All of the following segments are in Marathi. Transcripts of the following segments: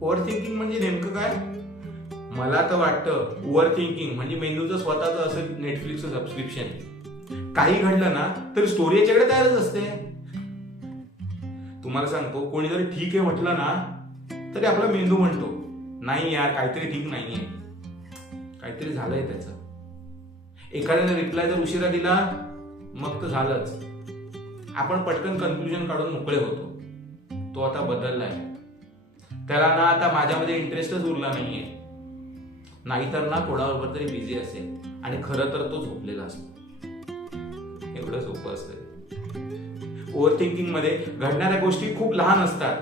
ओव्हर थिंकिंग म्हणजे नेमकं काय? मला तर वाटतं ओव्हर थिंकिंग म्हणजे मेंदूचं स्वतःचं असेल नेटफ्लिक्सचं सबस्क्रिप्शन. काही घडलं ना तर स्टोरी याच्याकडे तयारच असते. तुम्हाला सांगतो, कोणी जरी ठीक आहे म्हटलं ना तरी आपला मेंदू म्हणतो नाही यार, काहीतरी ठीक नाहीये, काहीतरी झालंय त्याचं. एखाद्याने रिप्लाय जर उशिरा दिला मग तर झालंच. आपण पटकन कन्क्लुजन काढून मोकळे होतो. तो आता बदललाय. त्याला ना आता माझ्यामध्ये इंटरेस्टच उरला नाहीये. नाहीतर ना कोणाबरोबर तरी बिझी असेल आणि खरं तर तो झोपलेला असतो. एवढं सोपं असतं. ओव्हर थिंकिंग मध्ये घडणाऱ्या गोष्टी खूप लहान असतात,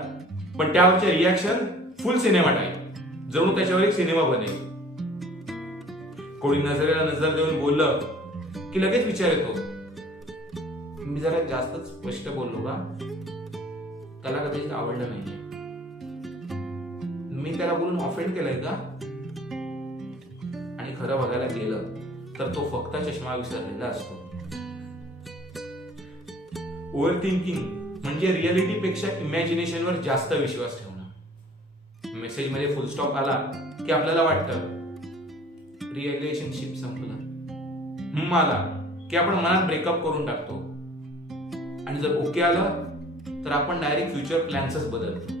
पण त्यावरचे रिॲक्शन फुल सिनेमा टाईप. जणू त्याच्यावर एक सिनेमा बनेल. कोणी नजरेला नजर देऊन बोललं की लगेच विचार येतो, मी जरा जास्तच स्पष्ट बोललो का? त्याला कधीच आवडलं नाहीये. मी त्याला बोलून ऑफेंड केलंय का? आणि खरं बघायला गेलं तर तो फक्त चष्मा विसरलेला असतो. ओव्हर थिंकिंग म्हणजे रिअलिटीपेक्षा इमॅजिनेशनवर जास्त विश्वास ठेवणं. मेसेजमध्ये फुल स्टॉप आला की आपल्याला वाटतं रिलेशनशिप संपलं. आला की आपण मनात ब्रेकअप करून टाकतो. आणि जर ओके आलं तर आपण डायरेक्ट फ्युचर प्लॅन्सच बदलतो.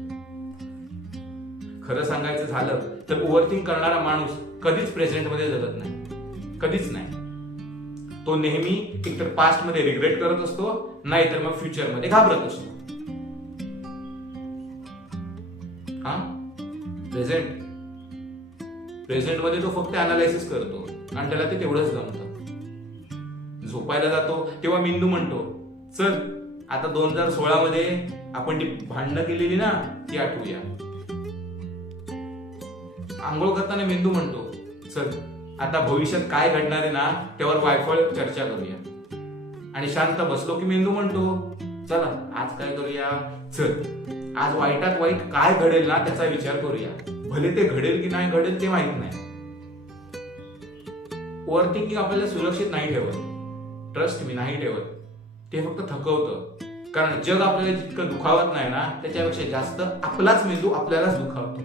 खरं सांगायचं झालं तर ओव्हरथिंक करणारा माणूस कधीच प्रेझेंट मध्ये जगत नाही. कधीच नाही. तो नेहमी एकतर पास्ट मध्ये रिग्रेट करत असतो, नाहीतर मग फ्युचर मध्ये घाबरत असतो. हा प्रेझेंट मध्ये तो फक्त अनालायसिस करतो आणि त्याला ते तेवढंच जमतं. झोपायला जातो तेव्हा मेंदू म्हणतो, चल आता 2016 मध्ये आपण ती भांडणं केलेली ना ती आठवूया. आंघोळ करताना मेंदू म्हणतो, चल आता भविष्यात काय घडणार आहे ना त्यावर वायफळ चर्चा करूया. आणि शांत बसलो की मेंदू म्हणतो, चला आज काय करूया, चल आज वाईटात वाईट काय घडेल ना त्याचा विचार करूया. भले ते घडेल की नाही घडेल ते माहित नाही. ओव्हर थिंकिंग आपल्याला सुरक्षित नाही ठेवत. ट्रस्ट मी नाही ठेवत. ते फक्त थकवतं. कारण जग आपल्याला जितकं दुखावत नाही ना त्याच्यापेक्षा जास्त आपलाच मेंदू आपल्यालाच दुखावतो.